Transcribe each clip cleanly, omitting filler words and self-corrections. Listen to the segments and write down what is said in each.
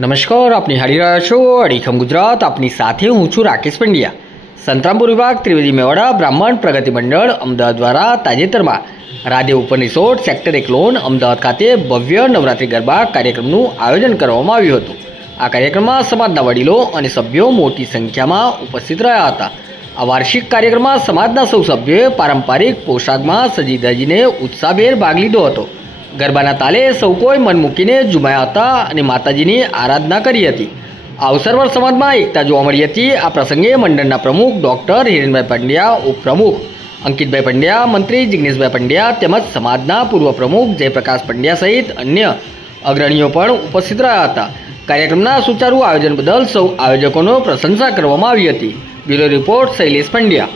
નમસ્કાર, આપની હારી રહ્યા છો અડીખમ ગુજરાત. આપની સાથે હું છું રાકેશ પંડ્યા. સંતરામપુર વિભાગ ત્રિવેદી મેવાડા બ્રાહ્મણ પ્રગતિ મંડળ અમદાવાદ દ્વારા તાજેતરમાં રાધે ઓપન રિસોર્ટ સેક્ટર 1 લોન અમદાવાદ ખાતે ભવ્ય નવરાત્રિ ગરબા કાર્યક્રમનું આયોજન કરવામાં આવ્યું હતું. આ કાર્યક્રમમાં સમાજના વડીલો અને સભ્યો મોટી સંખ્યામાં ઉપસ્થિત રહ્યા હતા. આ વાર્ષિક કાર્યક્રમમાં સમાજના સૌ સભ્યોએ પારંપરિક પોશાકમાં સજી ધજીને ઉત્સાહભેર ભાગ લીધો હતો. ગરબાના તાલે સૌ કોઈ મન મૂકીને ઝૂમાયા હતા અને માતાજીની આરાધના કરી હતી. આ અવસર પર સમાજમાં એકતા જોવા મળી હતી. આ પ્રસંગે મંડળના પ્રમુખ ડૉક્ટર હિરેનભાઈ પંડ્યા, ઉપપ્રમુખ અંકિતભાઈ પંડ્યા, મંત્રી જિગ્નેશભાઈ પંડ્યા તેમજ સમાજના પૂર્વ પ્રમુખ જયપ્રકાશ પંડ્યા સહિત અન્ય અગ્રણીઓ પણ ઉપસ્થિત રહ્યા હતા. કાર્યક્રમના સુચારુ આયોજન બદલ સૌ આયોજકોનો પ્રશંસા કરવામાં આવી હતી. બ્યુરો રિપોર્ટ શૈલેષ પંડ્યા.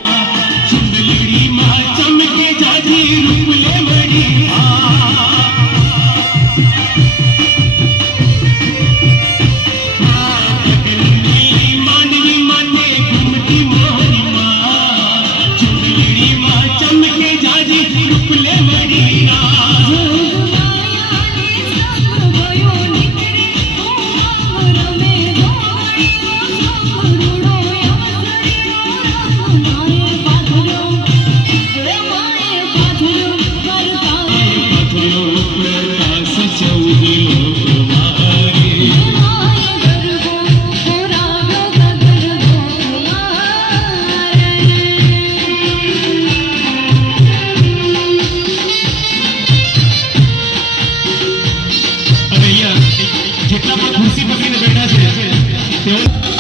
જેટલા પણ ખુરશી પકડીને બેઠા છે તેઓ